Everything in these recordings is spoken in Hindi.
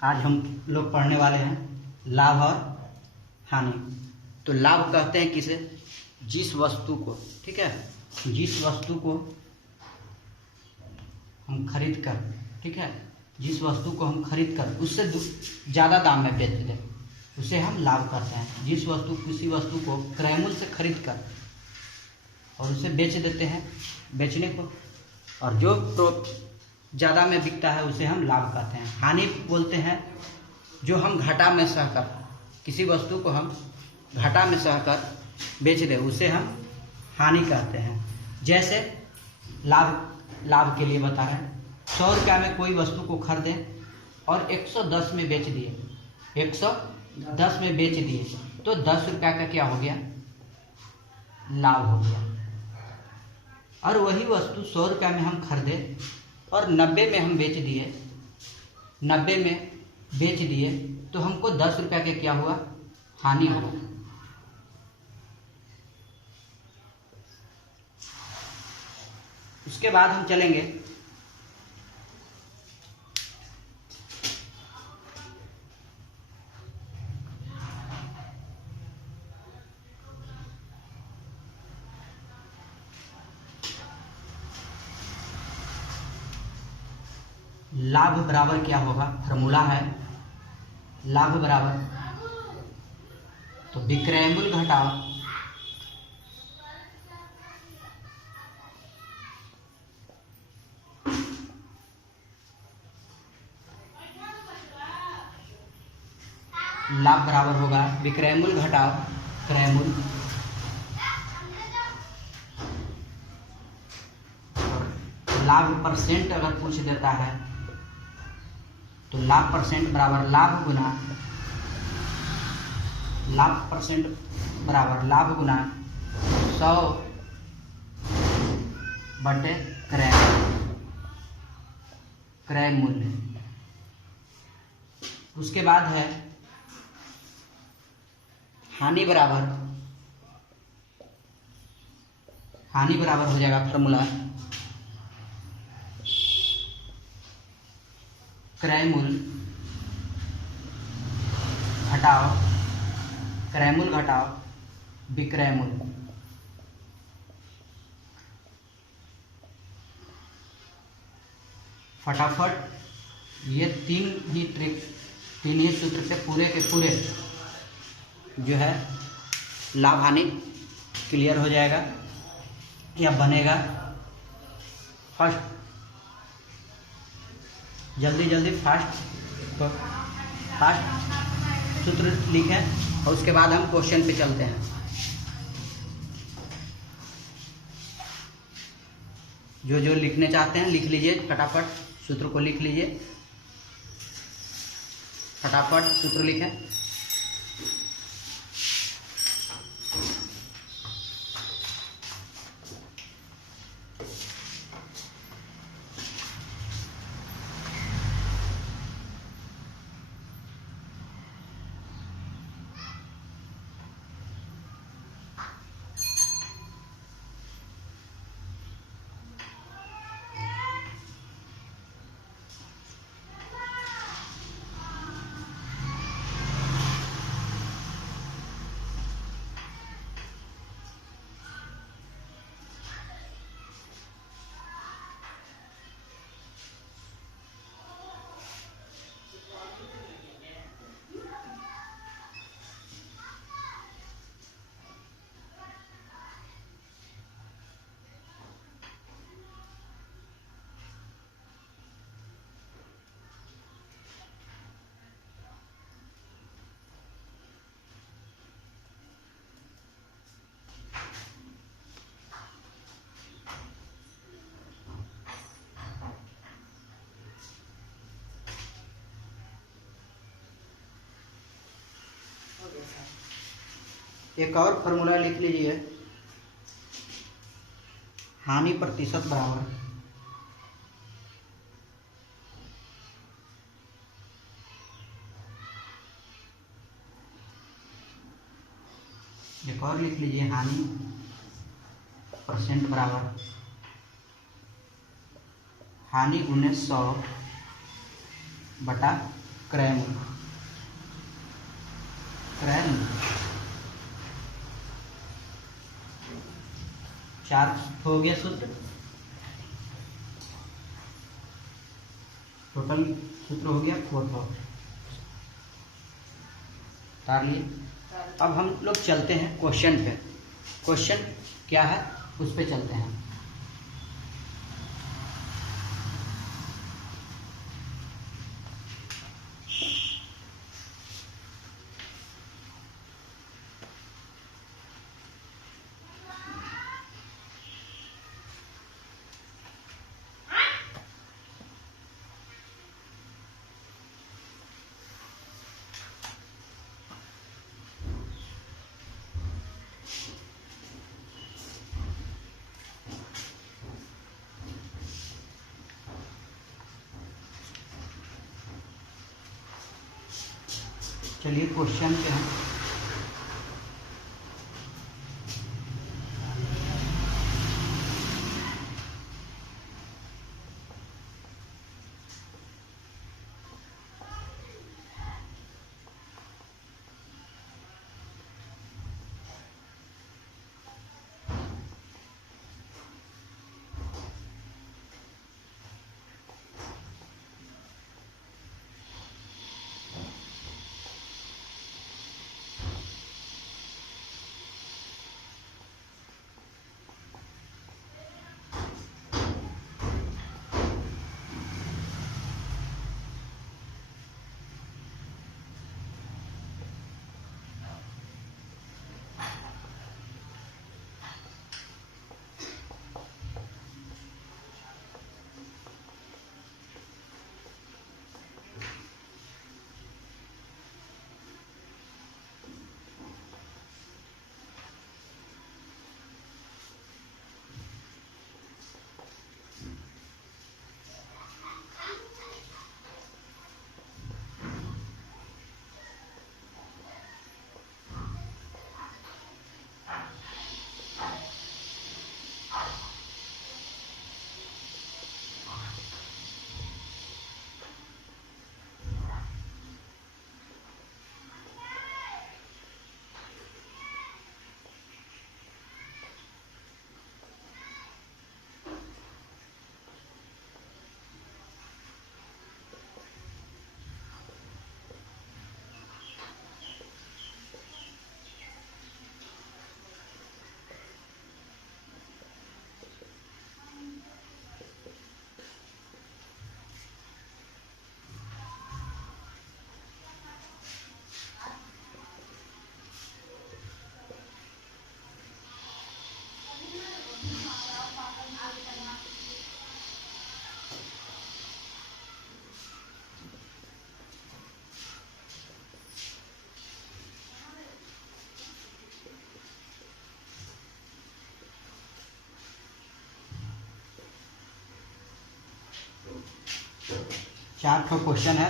आज हम लोग पढ़ने वाले हैं लाभ और हानि। तो लाभ कहते हैं किसे, जिस वस्तु को, ठीक है, जिस वस्तु को हम खरीद कर, ठीक है, जिस वस्तु को हम खरीद कर उससे ज़्यादा दाम में बेच दें उसे हम लाभ कहते हैं। जिस वस्तु, किसी वस्तु को क्रय मूल्य से खरीद कर और उसे बेच देते हैं, बेचने को, और जो तो ज़्यादा में बिकता है उसे हम लाभ कहते हैं। हानि बोलते हैं जो हम घाटा में सहकर, किसी वस्तु को हम घाटा में सहकर बेच दें उसे हम हानि कहते हैं। जैसे लाभ के लिए बता रहे हैं, 100 रुपया में कोई वस्तु को खरीदे और 110 में बेच दिए, 110 में बेच दिए तो 10 रुपया का क्या हो गया, लाभ हो गया। और वही वस्तु 100 रुपया में हम खरीदे और 90 में हम बेच दिए, 90 में बेच दिए तो हमको 10 रुपया का क्या हुआ, हानि हुआ। उसके बाद हम चलेंगे लाभ बराबर क्या होगा, फॉर्मूला है लाभ बराबर, तो विक्रय मूल्य घटाओ लाभ बराबर होगा विक्रय मूल्य घटाओ क्रय मूल्य। लाभ परसेंट अगर पूछ देता है तो लाभ परसेंट बराबर लाभ गुना, लाभ परसेंट बराबर लाभ गुना 100 बटे क्रय मूल्य। उसके बाद है हानि बराबर हो जाएगा फॉर्मूला क्रय मूल्य घटाओ विक्रय मूल्य। फटाफट ये तीन ही सूत्र से पूरे के पूरे जो है लाभ हानि क्लियर हो जाएगा या बनेगा। फर्स्ट जल्दी फास्ट सूत्र लिखें और उसके बाद हम क्वेश्चन पे चलते हैं। जो लिखने चाहते हैं लिख लीजिए, फटाफट सूत्र को लिख लीजिए, फटाफट सूत्र लिखें। एक और फॉर्मूला लिख लीजिए, हानि प्रतिशत बराबर एक और लिख लीजिए, हानि परसेंट बराबर हानि गुने 100 बटा क्रैमुल। चार हो गया सूत्र, टोटल सूत्र हो गया 4 उतार लिए। अब हम लोग चलते हैं क्वेश्चन पे। क्वेश्चन क्या है उस पे चलते हैं। चलिए क्वेश्चन पे हैं। चार ठो क्वेश्चन है,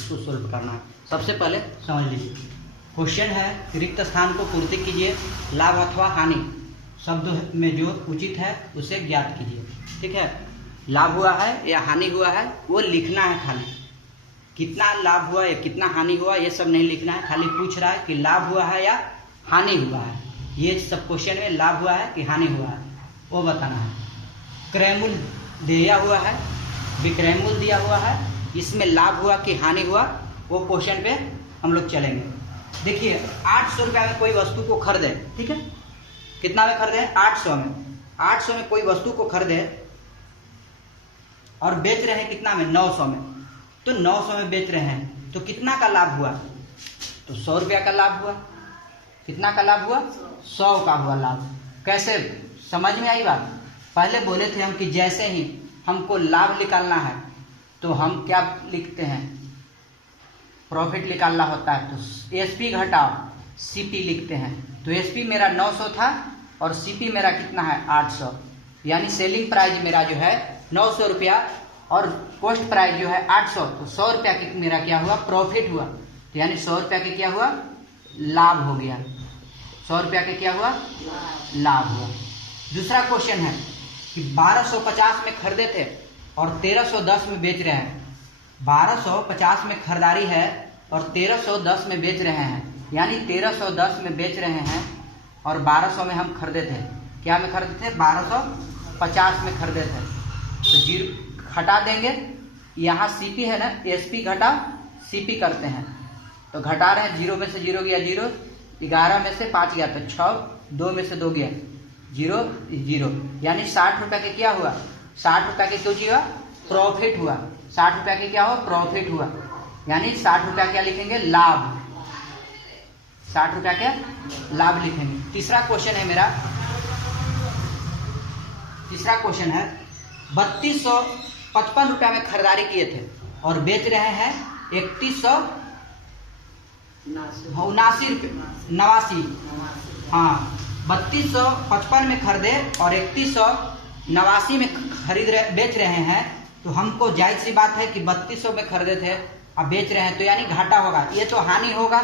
उसको सोल्व करना है। सबसे पहले समझ लीजिए, क्वेश्चन है रिक्त स्थान को पूर्ति कीजिए, लाभ अथवा हानि शब्द में जो उचित है उसे ज्ञात कीजिए। ठीक है, लाभ हुआ है या हानि हुआ है वो लिखना है, खाली कितना लाभ हुआ या कितना हानि हुआ ये सब नहीं लिखना है, खाली पूछ रहा है कि लाभ हुआ है या हानि हुआ है। ये सब क्वेश्चन में लाभ हुआ है कि हानि हुआ है वो बताना है। क्रयमूल दिया हुआ है, विक्रयमूल दिया हुआ है, इसमें लाभ हुआ कि हानि हुआ वो क्वेश्चन पे हम लोग चलेंगे। देखिए 800 रुपया में कोई वस्तु को खरीदे, ठीक है, कितना में खरीदे? 800 में। 800 में कोई वस्तु को खरीदे और बेच रहे हैं कितना में? 900 में। तो 900 में बेच रहे हैं तो कितना का लाभ हुआ? तो 100 रुपया का लाभ हुआ। कितना का लाभ हुआ? 100 का हुआ लाभ। कैसे, समझ में आई बात? पहले बोले थे हम कि जैसे ही हमको लाभ निकालना है तो हम क्या लिखते हैं? प्रॉफिट निकालना होता है तो एसपी घटाओ सीपी लिखते हैं। तो एसपी मेरा 900 था और सीपी मेरा कितना है? 800। यानी सेलिंग प्राइस मेरा जो है 900 रुपया और कॉस्ट प्राइस जो है 800। तो 100 रुपया की मेरा क्या हुआ? प्रॉफिट हुआ। तो यानी 100 रुपया के क्या हुआ? लाभ हो गया। 100 रुपया के क्या हुआ? लाभ हुआ। दूसरा क्वेश्चन है कि 1250 में खरीदे थे और 1310 में बेच रहे हैं। 1250 में खरीदारी है और 1310 में बेच रहे हैं, यानी 1310 में बेच रहे हैं और 1200 में हम खरीदे थे। क्या में खरीदे थे? 1250 में खरीदे थे। तो जीरो घटा देंगे, यहाँ सीपी है ना, एसपी घटा सीपी करते हैं। तो घटा रहे हैं, 0 में से 0 गया 0, 11 में से 5 गया तो 6, 2 में से 2 गया 0 0, यानी 60 रुपये के क्या हुआ? 60 रुपये के क्यों हुआ? प्रॉफिट हुआ। 60 रुपये के क्या हुआ? प्रॉफिट हुआ, यानी 60 रुपया क्या लिखेंगे? लाभ। 60 रुपया क्या? लाभ लिखेंगे। तीसरा क्वेश्चन है मेरा, तीसरा क्वेश्चन है 3255 रुपया में खरीदारी किए थे और बेच रहे हैं 3179 रुपये 89। हाँ, 3255 में खरीदे और 3189 में बेच रहे हैं। तो हमको जायज सी बात है कि 3200 में खरीदे थे अब बेच रहे हैं, तो यानी घाटा होगा। ये तो हानि होगा,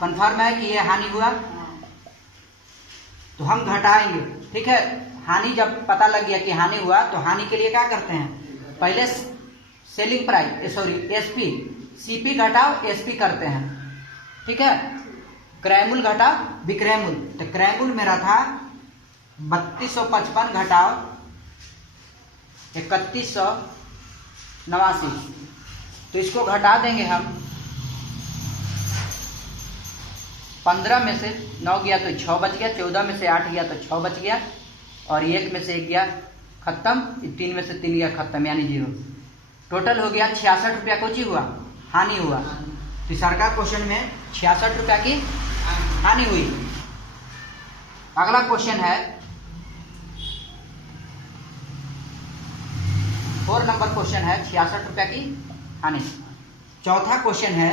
कंफर्म है कि ये हानि हुआ, तो हम घटाएंगे। ठीक है, हानि जब पता लग गया कि हानि हुआ तो हानि के लिए क्या करते हैं? पहले सेलिंग प्राइस एसपी, सीपी घटाओ एसपी करते हैं। ठीक है, क्रय मूल्य घटाओ विक्रय मूल्य। तो क्रय मूल्य मेरा था 3255 घटाओ 3189, तो इसको घटा देंगे हम। 15 में से 9 गया तो 6 बच गया, 14 में से 8 गया तो 6 बच गया, और 1 में से 1 गया खत्म, 3 में से 3 गया खत्म, यानी 0। टोटल हो गया 66 रुपया कुछ हुआ, हानि हुआ। तीसरा क्वेश्चन में 66 रुपया की हानि हुई। अगला क्वेश्चन है 4 नंबर क्वेश्चन है 66 रुपया की हानि। चौथा क्वेश्चन है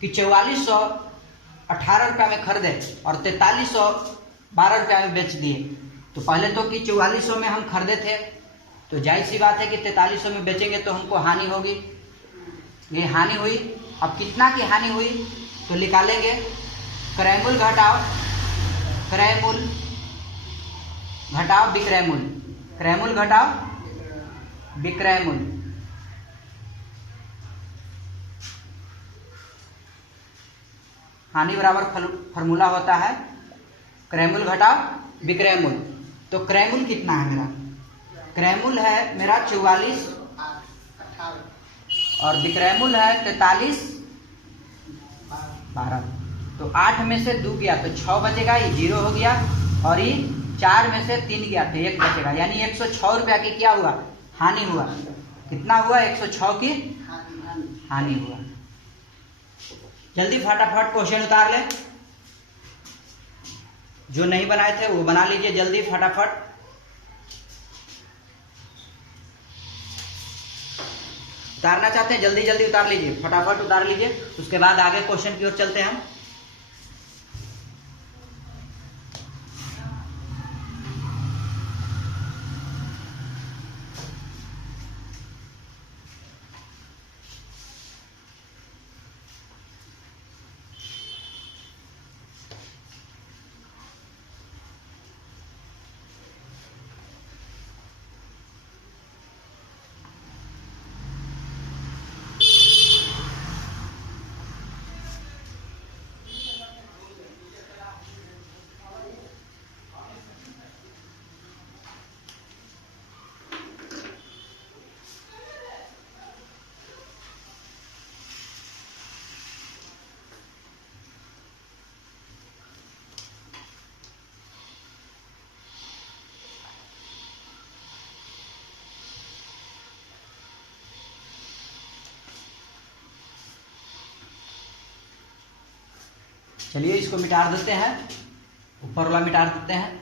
कि 4418 रुपया में खरीदे और 4312 रुपया में बेच दिए। तो पहले तो कि 4400 में हम खरीदे थे, तो जाहिर सी बात है कि 4300 में बेचेंगे तो हमको हानि होगी, ये हानि हुई। अब कितना की हानि हुई तो निकालेंगे, क्रय मूल्य घटाओ क्रय मूल्य घटाओ विक्रय मूल्य, क्रय मूल्य घटाओ विक्रय मूल्य। हानि बराबर फॉर्मूला होता है क्रय मूल्य घटाओ विक्रय मूल्य। तो क्रय मूल्य कितना है मेरा? क्रय मूल्य है मेरा 44 और विक्रय मूल्य है 4312। तो 8 में से 2 गया तो 6 बचेगा, ये 0 हो गया, और ये 4 में से 3 गया तो 1 बचेगा, यानी 106 रुपया की क्या हुआ? हानि हुआ। कितना हुआ? 106 की हानि हुआ। जल्दी फटाफट क्वेश्चन उतार ले, जो नहीं बनाए थे वो बना लीजिए जल्दी फटाफट। उतारना चाहते हैं जल्दी जल्दी उतार लीजिए, फटाफट उतार लीजिए, उसके बाद आगे क्वेश्चन की ओर चलते हैं हम। चलिए इसको मिटा देते हैं, ऊपर वाला मिटा देते हैं।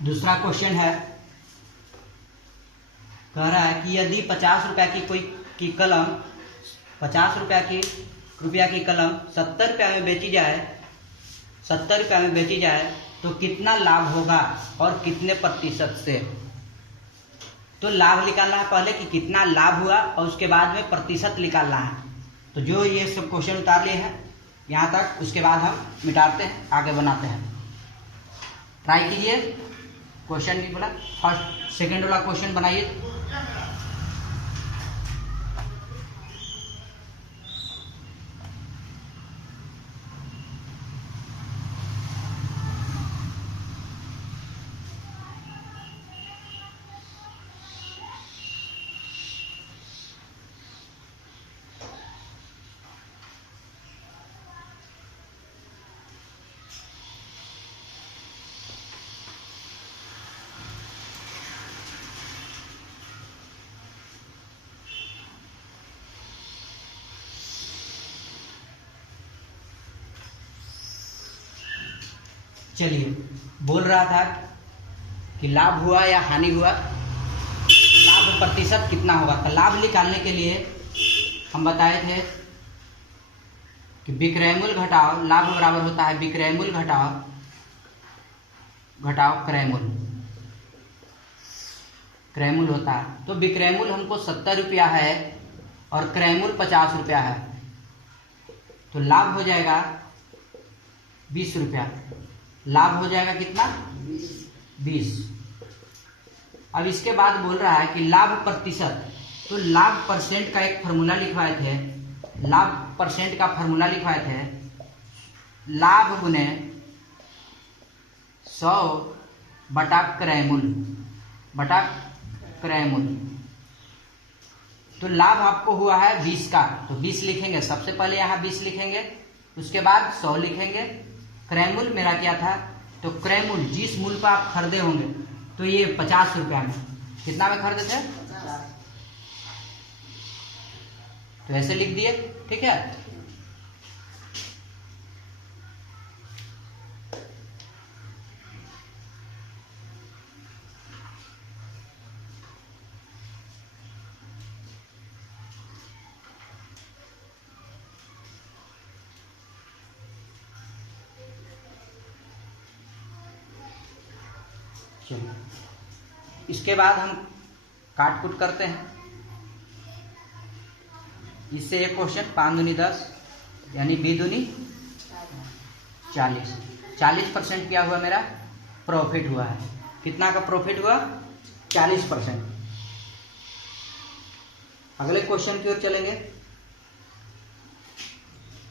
दूसरा क्वेश्चन है, कह रहा है कि यदि 50 रुपया की कलम 50 रुपया की कलम 70 रुपया में बेची जाए 70 रुपया में बेची जाए तो कितना लाभ होगा और कितने प्रतिशत से। तो लाभ निकालना है पहले कि कितना लाभ हुआ और उसके बाद में प्रतिशत निकालना है। तो जो ये सब क्वेश्चन उतार लिए हैं यहाँ तक, उसके बाद हम मिटाते हैं, आगे बनाते हैं। ट्राई कीजिए, क्वेश्चन नहीं बोला, फर्स्ट सेकंड वाला क्वेश्चन बनाइए। चलिए, बोल रहा था कि लाभ हुआ या हानि हुआ, लाभ प्रतिशत कितना होगा। तो लाभ निकालने के लिए हम बताए थे कि विक्रय मूल्य घटाओ लाभ बराबर होता है विक्रय मूल्य घटाओ क्रय मूल्य। क्रय मूल्य होता है, तो विक्रय मूल्य हमको 70 रुपया है और क्रय मूल्य 50 रुपया है, तो लाभ हो जाएगा 20 रुपया। लाभ हो जाएगा कितना? 20। अब इसके बाद बोल रहा है कि लाभ प्रतिशत। तो लाभ परसेंट का एक फॉर्मूला लिखवाए थे, लाभ परसेंट का फॉर्मूला लिखवाए थे, लाभ गुने 100 बटा क्रय मूल्य। तो लाभ आपको हुआ है 20 का, तो 20 लिखेंगे, सबसे पहले यहाँ 20 लिखेंगे, उसके बाद 100 लिखेंगे। क्रय मूल्य मेरा क्या था, तो क्रय मूल्य जिस मूल्य पर आप खरीदे होंगे, तो ये 50 रुपया में, कितना में खरीदे थे, तो ऐसे लिख दिए, ठीक है। इसके बाद हम काट कुट करते हैं। इससे एक क्वेश्चन 5 दूनी 10 यानी 20 दूनी 40। 40% क्या हुआ, मेरा प्रॉफिट हुआ है। कितना का प्रॉफिट हुआ? 40%। अगले क्वेश्चन की ओर चलेंगे।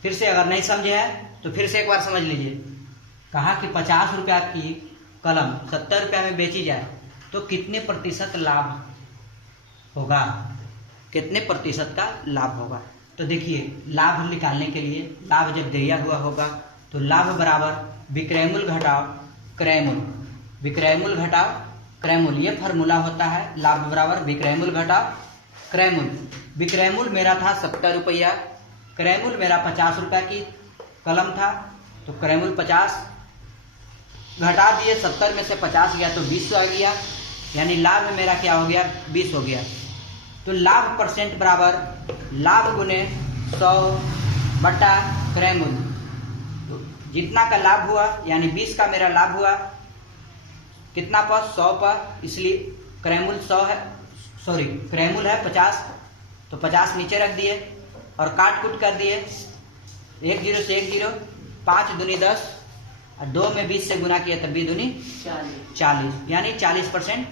फिर से अगर नहीं समझे हैं तो फिर से एक बार समझ लीजिए। कहा कि 50 रुपया की कलम 70 रुपया में बेची जाए तो कितने प्रतिशत लाभ होगा, कितने प्रतिशत का लाभ होगा। तो देखिए, लाभ निकालने के लिए लाभ जब दिया हुआ होगा तो लाभ बराबर विक्रय मूल्य घटाओ क्रय मूल्य। विक्रय मूल्य घटाओ क्रय मूल्य, ये फार्मूला होता है। लाभ बराबर विक्रय मूल्य घटाओ क्रय मूल्य। विक्रय मूल्य मेरा था 70 रुपया, क्रय मूल्य मेरा 50 रुपया की कलम था, तो क्रय मूल्य 50 घटा दिए, 70 में से 50 गया तो 20 आ गया, यानी लाभ मेरा क्या हो गया, 20 हो गया। तो लाभ परसेंट बराबर लाभ गुने 100 बटा क्रय मूल्य। तो जितना का लाभ हुआ यानी 20 का मेरा लाभ हुआ, कितना पर, 100 पर, इसलिए क्रय मूल्य 100 है, सॉरी क्रय मूल्य है 50, तो 50 नीचे रख दिए और काट कुट कर दिए। 1 0 से 1 0, 5 दूनी 10 और 2 में 20 से गुना किया तब 2 दूनी 40, यानी 40%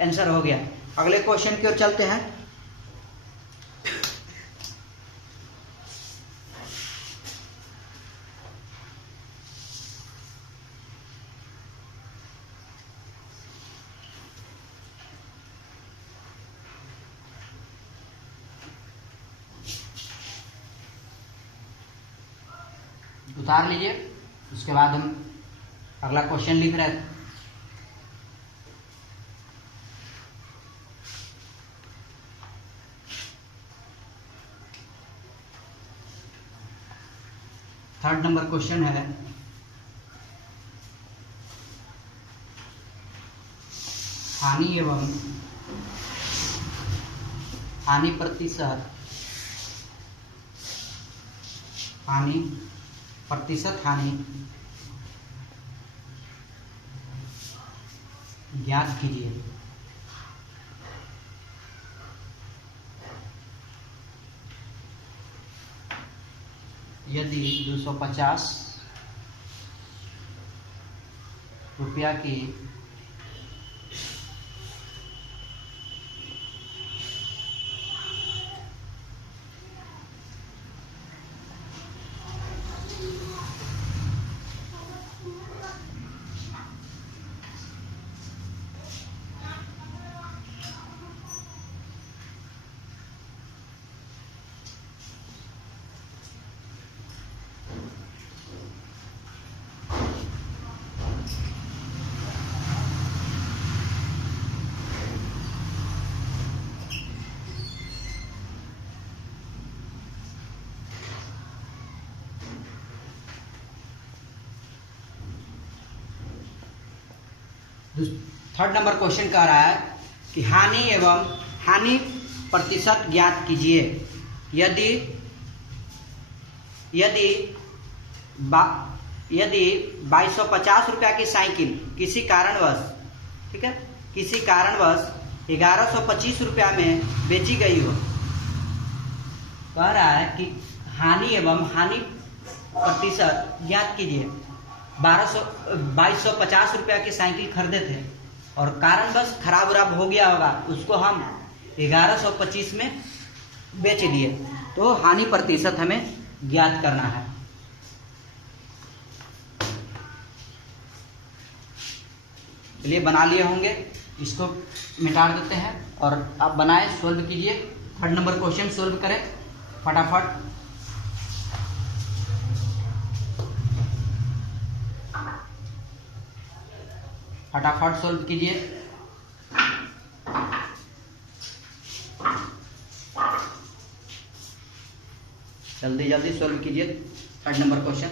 आंसर हो गया। अगले क्वेश्चन की ओर चलते हैं। उतार लीजिए, उसके बाद हम अगला क्वेश्चन लिख रहे हैं। थर्ड नंबर क्वेश्चन है, हानि एवं हानि प्रतिशत हानि ज्ञात कीजिए। यदि 250 रुपया की थर्ड नंबर क्वेश्चन कह रहा है कि हानि एवं हानि प्रतिशत ज्ञात कीजिए। यदि 2250 रुपया की साइकिल किसी कारणवश, ठीक है, किसी कारणवश 1125 रुपया में बेची गई हो, कह रहा है कि हानि एवं हानि प्रतिशत ज्ञात कीजिए। 2250 रुपया की साइकिल खरीदे थे और कारणवश खराब उराब हो गया होगा, उसको हम 1125 में बेच दिए, तो हानि प्रतिशत हमें ज्ञात करना है। चलिए बना लिए होंगे, इसको मिटा देते हैं और आप बनाए, सोल्व कीजिए। थर्ड नंबर क्वेश्चन सोल्व करें फटाफट। फटाफट सोल्व कीजिए। जल्दी जल्दी सोल्व कीजिए थर्ड नंबर क्वेश्चन।